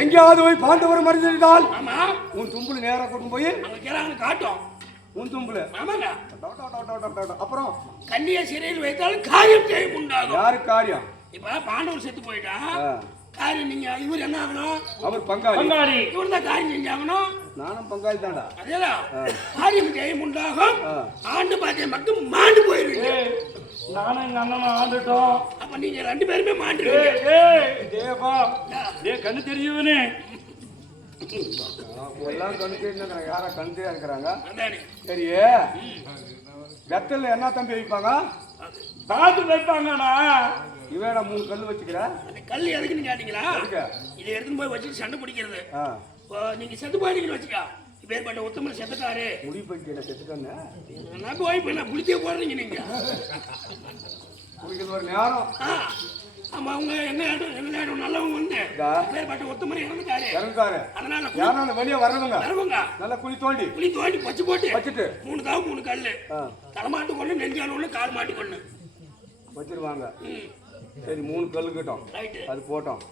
எங்கேயாவது போய் பாண்டவர் மறைந்திருந்தால் ஆமா. உன் தும்புல நேரா கொண்டு போய் அங்க கிராங்க காட்டும். உன் தும்புல. ஆமாங்க. அப்புறம்? கண்ணியை சிறையில் வைத்தாலும் காரியம் செய்ய உண்டாகும் யாரு காரியம்? இப்ப பாண்டவர் செத்து போயிட்டா காரியம் நீங்க இவர் என்ன ஆகணும்? அவர் பங்காளி. பங்காளி. இவர் தான் காரியம் செஞ்சாகணும் நானும் பங்காளி தான்டா. அதேதான். காரியம் ஜெயம் உண்டாகும். ஆண்டு பாத்தியம் மட்டும் மாண்டு போயிருவீங்க. நானும் எங்க அண்ணனும் ஆண்டுட்டோம். அப்ப நீங்க ரெண்டு பேருமே ஏய், தேவா டேய் கண்ணு தெரியுவனே எல்லாம் கணக்கு இருக்கிறாங்க யாரா கணக்கே இருக்கிறாங்க? அதானே. சரி வெத்தல்ல என்ன தம்பி வைப்பாங்க? தாத்து வைப்பாங்கண்ணா இவேடா மூணு கல் வச்சுக்கிற? அந்த கல் எதுக்குன்னு கேட்டீங்களா? இதை எடுத்துன்னு போய் வச்சுட்டு சண்டை பிடிக்கிறது. நீங்க செத்து போயிருக்கீங்கன்னு வச்சுக்கா. இப்பேற்பட்ட உத்தமர் செத்துட்டாரு. முடிவு பண்ணிட்டு செத்துக்கன்னு நான் இப்போ நான் புளிச்சே போடுறீங்க நீங்க குடிக்கிறது ஒரு நேரம். ஆமா அவங்க என்ன என்ன நல்லவங்க வந்து. இப்பேற்பட்ட உத்தமர் இறந்துட்டாரு. இறந்துட்டாரு. அதனால யாரும் வெளியே வர்றவங்க? வரவங்க நல்லா குழி தோண்டி. புளி தோண்டி பச்சு போட்டு. வச்சுட்டு மூணு தாவு மூணு கல்லு. ஆ, தலைமாட்டு கொண்டு நெஞ்சான ஒண்ணு கால் மாட்டு கொண்டு வச்சிருவாங்க. சரி மூணு கல்லு கிட்டோம். அது போட்டோம்.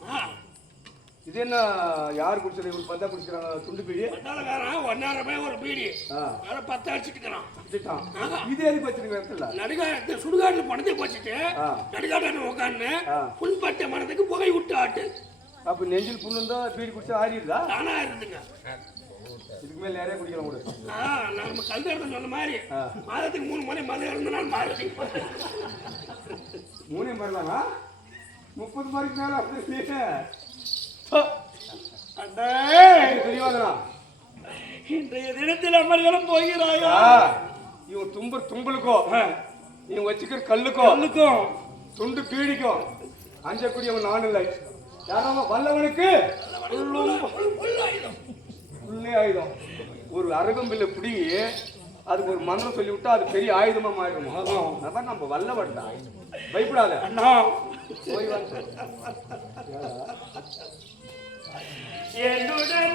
இது என்ன யார் குடிச்சது? இவங்க பத்தா குடிக்கிறாங்க துண்டு பிடி? ஒன்னாயிரம் ஒரு பீடி. அதை பத்து அடிச்சுட்டு இருக்கிறான் வச்சுட்டான் இது எதுக்கு வச்சிருக்க இடத்துல நடுகாட்டு சுடுகாட்டுல பணத்தை போச்சுட்டு ஆ. நடுகாட்டு உட்காந்து ஆ. புண்பட்ட மனத்துக்கு புகை விட்டு ஆட்டு. அப்ப நெஞ்சில் புண்ணு இருந்தா பீடி குடிச்சா ஆறிடுதா? தானா இருந்துங்க இதுக்கு மேல நிறைய குடிக்கலாம் கூட நம்ம கல்தரத்தை சொன்ன மாதிரி. மாதத்துக்கு மூணு முறை மது இருந்தனால் மாதத்துக்கு மூணே மரலாமா முப்பது மணிக்கு மேல அப்படி அண்ணே. தெரியாதா இன்றைய தினத்தில் அமர்களும் போகிறாயா? இவன் தும்பர் தும்பலுக்கோ. இவன் வச்சுக்கிற கல்லுக்கோ. கண்ணுக்கும் துண்டு பீடிக்கும் அஞ்சக்கூடியவன் நான் இல்லை. யாராவது வல்லவனுக்கு. உள்ளே ஆயுதம். ஒரு அரகம்பில்ல பிடிங்கி அதுக்கு ஒரு மந்திரம் சொல்லி விட்டா அது பெரிய ஆயுதமா மாறிடும்? அதான் நம்ம வல்லவன்டா பயப்படாத. அண்ணா. போய் என்னுடன்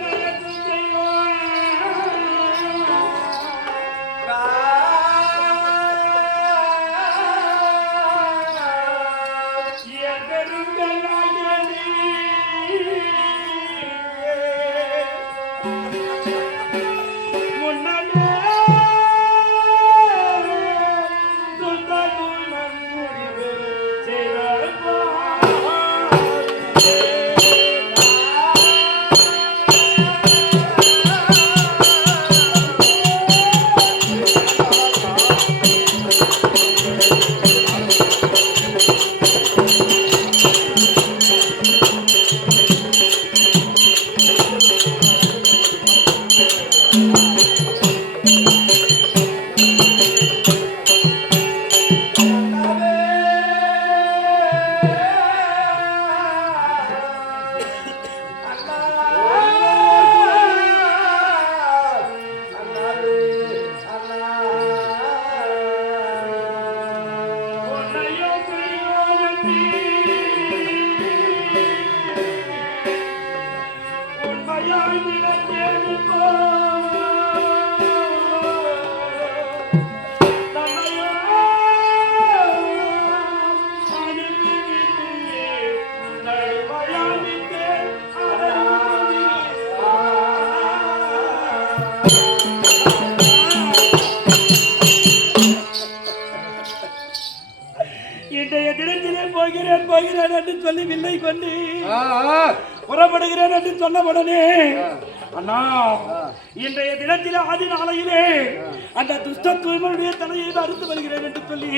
என்று சொல்லி வில்லை கொண்டு. புறப்படுகிறேன் என்று சொன்னவுடனே அண்ணா இன்றைய தினத்திலே ஆதி நாளையிலே அந்த துஷ்ட தூய்மனுடைய தலையை அறுத்து வருகிறேன் என்று சொல்லி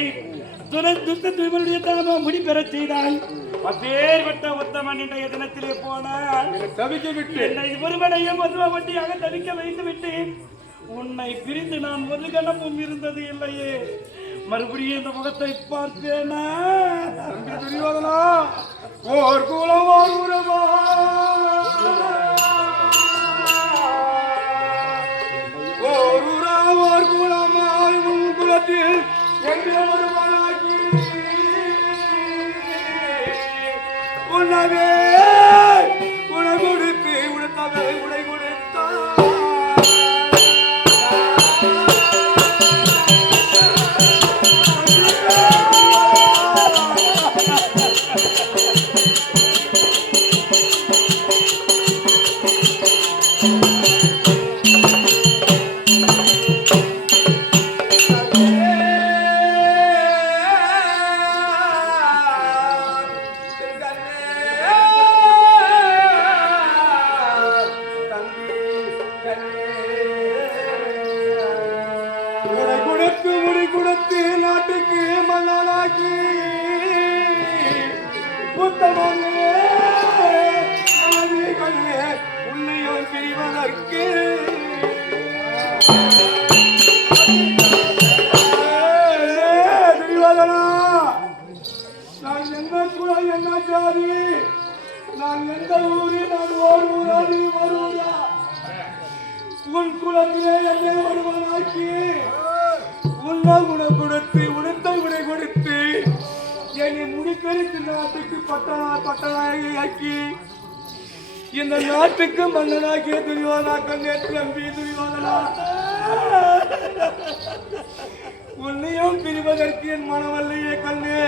துஷ்ட தூய்மனுடைய தலைமை முடி பெறச் செய்தாய் அப்பேற்பட்ட உத்தமன் இன்றைய தினத்திலே போனான் தவிக்க விட்டு என்னை ஒருவனையும் ஒருவட்டியாக தவிக்க வைத்து விட்டேன் உன்னை பிரிந்து நான் ஒரு கணமும் இருந்தது இல்லையே. மறுபடியும் இந்த முகத்தை பார்ப்பேனா? துரியோதனா ஓர் குலம் ஓர் உறவா ஓர் உறா ஓர் குலமாய் உன் குலத்தில் எங்கே ஒருவனாகி? உணவே உன்னையோர் பிரிவதற்கு. நான் எந்த குழல் என்ன ஜாதி நான் எந்த ஊரில் நான் ஓர் ஊராடி வருவதா உன் குலத்திலே என்னை வருவனாக்கி உன்னால் என்னை முடிக்கெடுத்து நாட்டுக்கு பட்டணா பட்டணாகி ஆக்கி இந்த நாட்டுக்கு மன்னனாக்கிய துரியோதனா கண்ணே தம்பி துரியோதனா. உன்னையும் பிரிவதற்கு என் மனமல்லையே கண்ணே.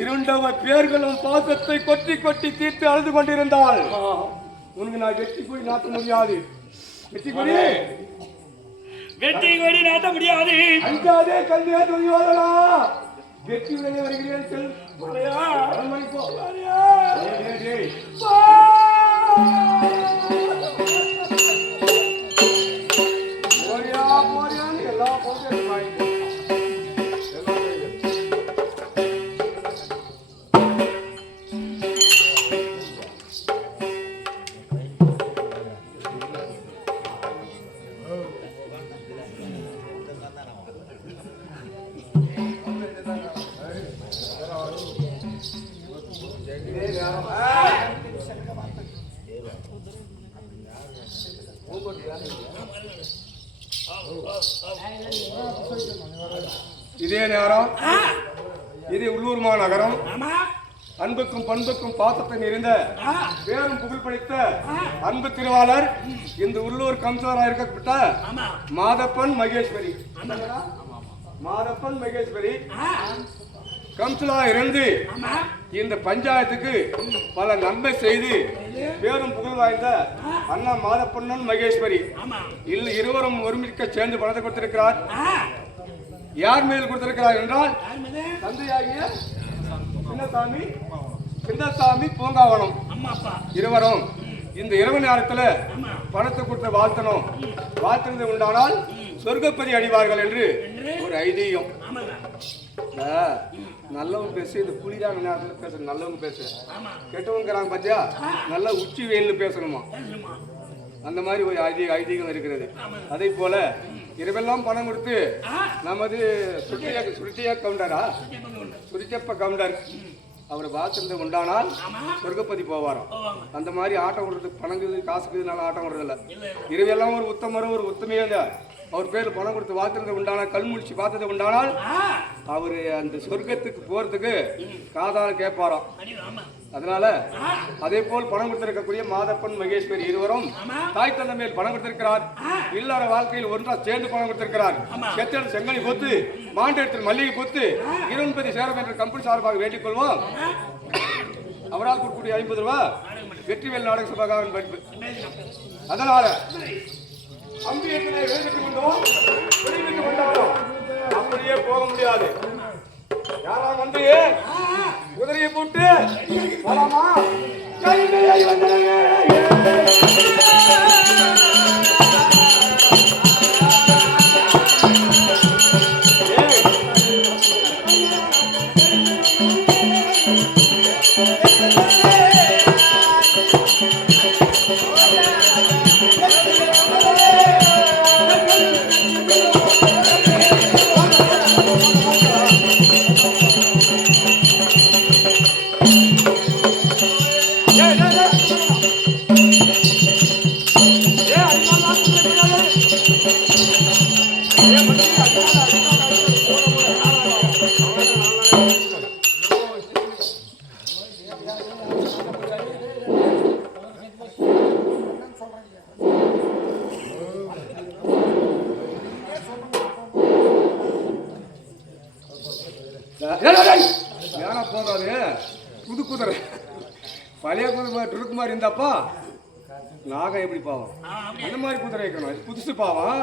இருண்டவர் பேர்களும் பாசத்தை கொட்டி கொட்டி தீர்த்து அழுது கொண்டிருந்தால் உனக்கு நான் வெற்றி கொடி நாட்ட முடியாது. வெற்றி கொடி? வெற்றி கொடி நாட்ட முடியாது. அஞ்சாதே கண்ணே துரியோதனா. வெற்றி உடனே வருகிறேன் செல். மலையா, அரண்மனை போ. எல்லா போதையும் நிறைந்த பேரும் புகழ் படைத்த அன்பு திருவாளர் இந்த உள்ளூர் கம்சாரா இருக்கப்பட்ட மாதப்பன் மகேஸ்வரி. மாதப்பன் மகேஸ்வரி கம்சலா இருந்து இந்த பஞ்சாயத்துக்கு பல நன்மை செய்து பேரும் புகழ் வாய்ந்த அண்ணா மாதப்பண்ணன் மகேஸ்வரி. இல்ல இருவரும் ஒருமிக்க சேர்ந்து பணத்தை கொடுத்திருக்கிறார். யார் மேல் கொடுத்திருக்கிறார் என்றால்? தந்தையாகிய சின்னசாமி சின்னசாமி பூங்காவனம். இருவரும் இந்த இரவு நேரத்துல பணத்தை கொடுத்து வாழ்த்தணும். வாழ்த்துறது உண்டானால் சொர்க்கப்பதி அடிவார்கள் என்று ஒரு ஐதீகம். நல்லவங்க பேசு இந்த குளிரான நேரத்துல பேச நல்லவங்க பேசு. கெட்டவங்கிறாங்க பாத்தியா? நல்லா உச்சி வெயில்ல பேசணுமா? பேசணுமா? அந்த மாதிரி ஒரு ஐதீக ஐதீகம் இருக்கிறது. அதே போல இரவெல்லாம் பணம் கொடுத்து நமது சுட்டியா சுட்டியா கவுண்டரா. சுரிச்சப்ப கவுண்டர். அவர் பாத்திரத்தை உண்டானால் சொர்க்கப்பதி போவாராம். அந்த மாதிரி ஆட்டம் விடுறதுக்கு பணங்குது காசுக்குதுனால ஆட்டம் விடுறதில்ல. இல்ல இரவெல்லாம் ஒரு உத்தமரும் ஒரு உத்தமையும் இல்ல. அவர் பேர் பணம் கொடுத்து வாத்திரத்தை உண்டானால் கல் முடிச்சு பார்த்ததை உண்டானால் அவர் அந்த சொர்க்கத்துக்கு போறதுக்கு காதால கேட்பாராம். அதனால அதே போல் பணம் கொடுத்திருக்கக்கூடிய மாதப்பன் மகேஸ்வரி இருவரும் தாய் தந்தை மேல் பணம் கொடுத்திருக்கிறார். இல்லற வாழ்க்கையில் ஒன்றா சேர்ந்து பணம் கொடுத்திருக்கிறார். ஆமா. செத்தல் செங்கனி கொத்து மாண்டெடுத்தில் மல்லிகை கொத்து இருபது சேரம் என்ற கம்பெனி சார்பாக வேண்டிக் கொள்வோம். அவரால் கொடுக்கக்கூடிய ஐம்பது ரூபாய் வெற்றிவேல் நாடக சபாவின் படிப்பு அதனால அம்பியத்திலே எழுதிட்டு கொண்டோம் விடுவித்து கொண்டாலும் அப்படியே போக முடியாது. யாரா வந்து குதிரையை போட்டு போலாமா? ஏன்னா போகாது? புது குதிரை பழைய குதிரை ட்ருக்கு மாதிரி இருந்தாப்பா. நாகம் எப்படி பாவம். அந்த மாதிரி குதிரை வைக்கணும். இது புதுசு பாவம்.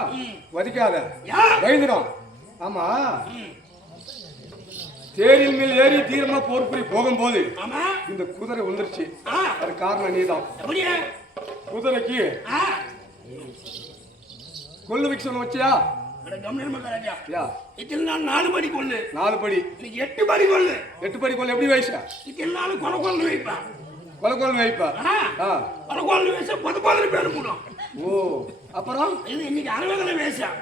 வதிக்காத. யா. பயந்துடும் ஆமா. தேரில் மேல் ஏறி தீரமா போர் புரி போகும்போது இந்த குதிரை வந்துருச்சு அது காரணம் நீதான். குதிரைக்கு கொள்ளு வைக்க வச்சியா? நாலு படி கொள்ளு. நாலு படி. எட்டு படி கொள்ளு. எட்டு படி கொள்ளு எப்படி வயசா? இத்தனை நாள் கொலை கொள்ளு வைப்பான் கொலை கொள்ளு வைப்பா? கொலை கொள்ளு வேச பொது கொள்ளு பேர் போடும். ஓ. அப்புறம்? இது இன்னைக்கு அரவேகலை வேஷம்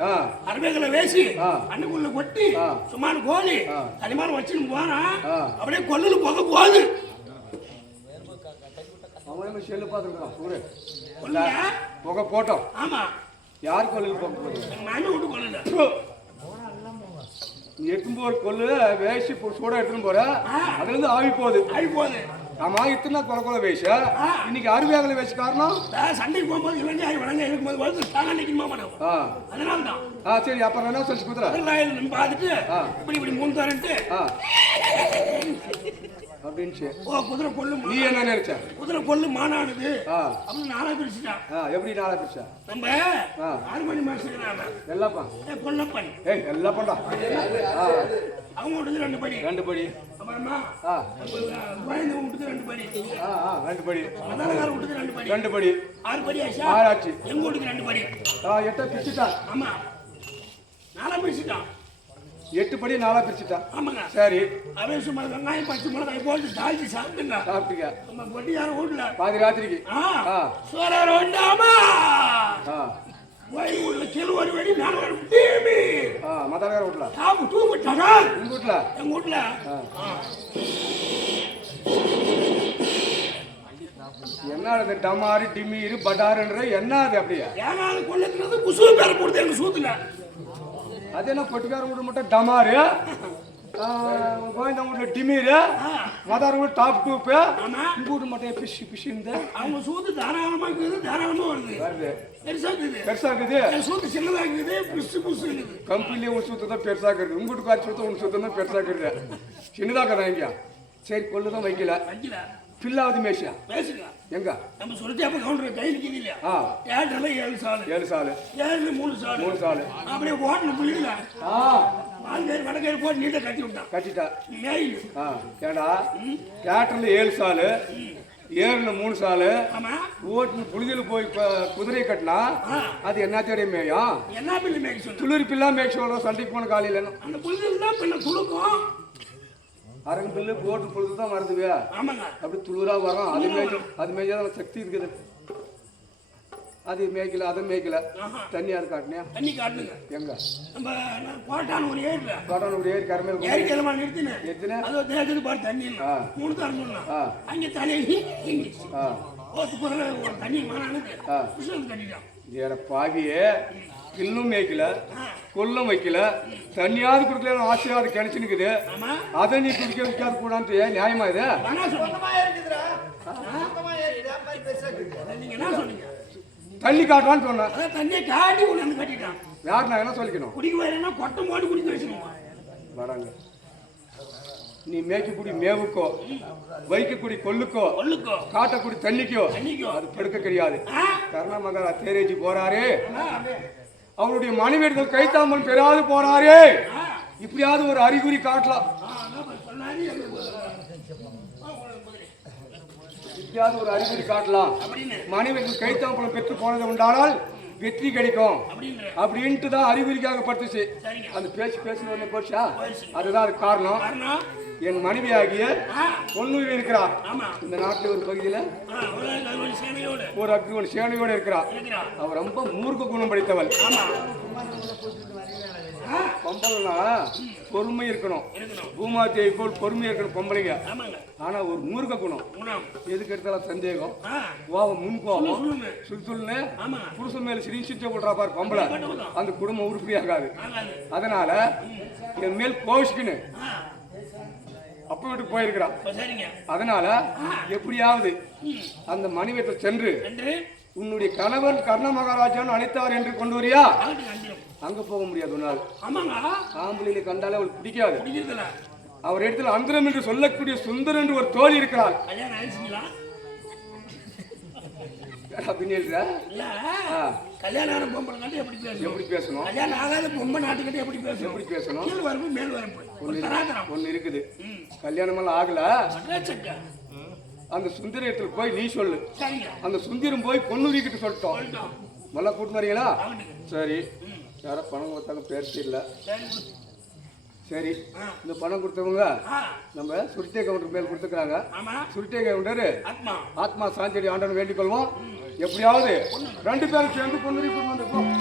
அரவேகலை வேசி ஆ. அன்னைக்குள்ள கொட்டி. சும்மான கோழி. அதிகமான வச்சுன்னு போறான். அப்படியே கொல்லுல போக போகுது. அவன் செல்லு பார்த்துருக்கான். புகை போட்டோம். ஆமா. யார் கொல்லுக்கு போக போகுது? நீ எடுத்துன்னு போற கொல்லு வேஷி சூட எடுத்துன்னு போற. அதுல இருந்து ஆவி போகுது. ஆகி போகுது. ஆமா இத்தனை கொலை கொலை வேஷ இன்னைக்கு அருவியாகல வேஷ காரணம்? சண்டைக்கு போகும்போது ஆகி வணங்க இருக்கும்போது வந்து தாங்க நிற்கணுமா மேடம் அதனால தான். ஆ சரி அப்புறம் என்ன சொல்லி நம்ம பார்த்துட்டு. இப்படி இப்படி மூணு தரன்ட்டு. ஆ அப்படின்னு ஓ குதிரை கொள்ளு நீ என்ன நினைச்ச? குதிரை கொள்ளு மானாடுது ஆ. அப்படின்னு நாளா பிரிச்சுட்டான் எப்படி நாளா பிடிச்சா நம்ம. ஆறு மணி மாசத்துக்கு எல்லாப்பா? பொண்ணப்பன் ஏய் ஆ. அவங்க வீட்டுக்கு ரெண்டு படி. ரெண்டு படி. அப்புறமா குழந்தை வீட்டுக்கு ரெண்டு படி. ரெண்டு படி. மதாரகார வீட்டுக்கு ரெண்டு படி. ரெண்டு படி. ஆறு படி ஆச்சா? எங்க வீட்டுக்கு ரெண்டு படி. எட்ட பிரிச்சுட்டா. ஆமா. நாளா பிரிச்சுட்டான். எட்டு படி நாளா பிரிச்சுட்டா. ஆமாங்க. சரி. அவன் சும்மா வெங்காயம் பச்சை மிளகாய் போட்டு தாழ்ச்சி சாப்பிட்டுங்க சாப்பிட்டுக்க. நம்ம பொட்டியார வீட்டுல பாதி ராத்திரிக்கு. சோறார வேண்டாமா வயிறு உள்ள கிலோ ஒரு வெடி நாலு வெடி டீமி ஆ மதாரகார வீட்ல சாப்பு தூக்கிட்டாடா உங்க வீட்ல எங்க வீட்டுல என்ன அது டமாரு டிமீரு படாருன்ற என்ன அது அப்படியே ஏனாவது கொள்ளத்துறது குசு பேர போடுது எங்க சூத்துல அது என்ன பொட்டுக்கார வீடு மட்டும் டமாரு ஆ, கோவிந்தா வீட்டுல டிமீரு மதார வீடு டாப் டூப்பு ஆமா உங்க வீட்டு மட்டும் பிஷி பிஷிந்து அவங்க சூத்து தாராளமா இருக்குது தாராளமா வருது வருது பெருசா இருக்குது பெருசா இருக்குது என் சூத்து சின்னதா இருக்குது புஷு புஷு இருக்குது கம்பெனிலே உன் சுத்தம் தான் பெருசா இருக்குது உங்க வீட்டு காட்சி சுத்தம் உன் சுத்தம் தான் பெருசா இருக்குது சின்னதாக இங்க சரி கொள்ளு தான் வைக்கல வைக்கல பில்லாவது மேஷியா பேசுங்க எங்க? நம்ம சொல்லிட்டு அப்ப கவுண்டர் கை நிக்குது இல்லையா? ஆ. ஏட்டர்ல ஏழு சாலு. ஏழு சாலு. ஏழுல மூணு சாலு. மூணு சாலு. அப்படியே ஓட்டணும் ஆ. வாழ்க்கையில் வடக்கையில் போட்டு நீட்டை கட்டி விட்டான் கட்டிட்டா? மேயில். ஆ. ஏடா தேட்டர்ல ஏழு சாலு ஏழுல மூணு சாலு. ஓட்டு புழுதியில் போய் குதிரை கட்டினா அது என்ன தேடிய மேயும்? என்ன மேய்க்க சொல்லு துளிர் மேய்க்க சொல்றோம் சண்டைக்கு போன காலையில அந்த புல்லில் தான் பின்ன துளுக்கும் அரங்கு பில்லு போட்டு பொழுது தான் வருதுவே அப்படி துளிரா வரும். அது மேய்க்க அது மேய்க்காத சக்தி இருக்குது. அது மேய்க்கல அதை மேய்க்கல. தண்ணி அது காட்டினியா? தண்ணி காட்டுங்க. எங்க? நம்ம கோட்டான ஒரு ஏரியில். காட்டான ஏறி கரமேல் ஏரி கிழமா நிறுத்தினேன் எத்தனை? அது தேஜது பாரு தண்ணி. மூணு ஆ. அங்கே ஆ. ஓத்து ஒரு தண்ணி ஆ. புஷ்ணம் கட்டிட்டான் ஏற பாவியே. கில்லும் மேய்க்கல கொல்லும் வைக்கல. தண்ணியாவது கொடுக்கல ஆசையாவது ஆமா. அதை நீ குடிக்க வைக்காத கூடாது நியாயமா இது? தண்ணி காட்டுவான்னு சொன்னேன். தண்ணியை காட்டி கொண்டு கட்டிட்டான். யார் நான் என்ன சொல்லிக்கணும்? குடிக்க வரேன்னா கொட்டம் போட்டு குடிக்க வச்சுக்கோங்க வராங்க. நீ மேய்க்கக்கூடிய மேவுக்கோ வைக்கக்கூடிய கொல்லுக்கோ காட்டக்கூடிய தண்ணிக்கோ தண்ணிக்கோ. அது படுக்க கிடையாது. ஆ. கர்ண மகாரா தேரேஜி போறாரு. அவருடைய மனைவியர்கள் கைத்தாமல் பெறாது போனாரே. இப்படியாவது ஒரு அறிகுறி காட்டலாம். இப்படியாவது ஒரு அறிகுறி காட்டலாம். மனைவியர்கள் கைத்தாம்பலம் பெற்று போனது உண்டானால் வெற்றி கிடைக்கும். அப்படின்ட்டு தான் அறிகுறிக்காக பட்டுச்சு அந்த பேச்சு பேச்சு போச்சா? அதுதான் அதுக்கு காரணம். என் மனைவியாகிய ஆ. பொன்னூர் இருக்கிறார். இந்த நாட்டில் ஒரு பகுதியில் ஒரு ஒரு சேனையோடு இருக்கிறார். இருக்கிறா அவர் ரொம்ப மூர்க்க குணம் படைத்தவள் பொம்பளைனா பொறுமை இருக்கணும். பூமாத்தியை போல் பொறுமை இருக்கணும் பொம்பளைங்க. ஆனா ஒரு மூர்க்க குணம். எதுக்கு எடுத்தாலும் சந்தேகம். கோவம் முன் கோவம் சுத்துல்னு புருஷன் மேல சிரிச்சு சிரிச்சு விடுறா பாரு பொம்பளை. அந்த குடும்பம் உருப்படியாகாது. அதனால என் மேல் கோவிச்சுக்கின்னு அப்ப வீட்டுக்கு போயிருக்கிறான். அதனால எப்படியாவது அந்த மணிவத்தை சென்று உன்னுடைய கணவன் கர்ண மகாராஜான்னு அழைத்தார் என்று கொண்டு வரியா? அங்க போக முடியாது ஆமாங்க. ஆம்பளையில கண்டாலே அவளுக்கு பிடிக்காது. அவர் இடத்துல அந்தரம் என்று சொல்லக்கூடிய சுந்தர் என்று ஒரு தோழி இருக்கிறாள். கல்யாணம் எப்படி பேசணும்? எப்படி பேசணும்? எப்படி பேசணும்? மேல் வரம்பு. ஒண்ணு இருக்குது. ம். கல்யாணமெல்லாம் ஆகல. அந்த சுந்தரத்துல போய் நீ சொல்லு. அந்த சுந்தரம் போய் பொண்ணுரி கிட்ட சொல்லிட்டோம். மொல்ல கூட்டு வரீங்களா சரி. யாரோ பணம் கொடுத்தாங்க பேர் தெரியல. சரி. இந்த பணம் கொடுத்தவங்க நம்ம சுருட்டை கவுண்டர் மேல் கொடுத்துக்கிறாங்க. சுருட்டை கவுண்டர் ஆத்மா. ஆத்மா சாஞ்சடி ஆண்டவன் வேண்டிக் கொள்வோம். எப்படியாவது ரெண்டு பேரும் சேர்ந்து பொண்ணுரி கொண்டு வந்துருக்கோம்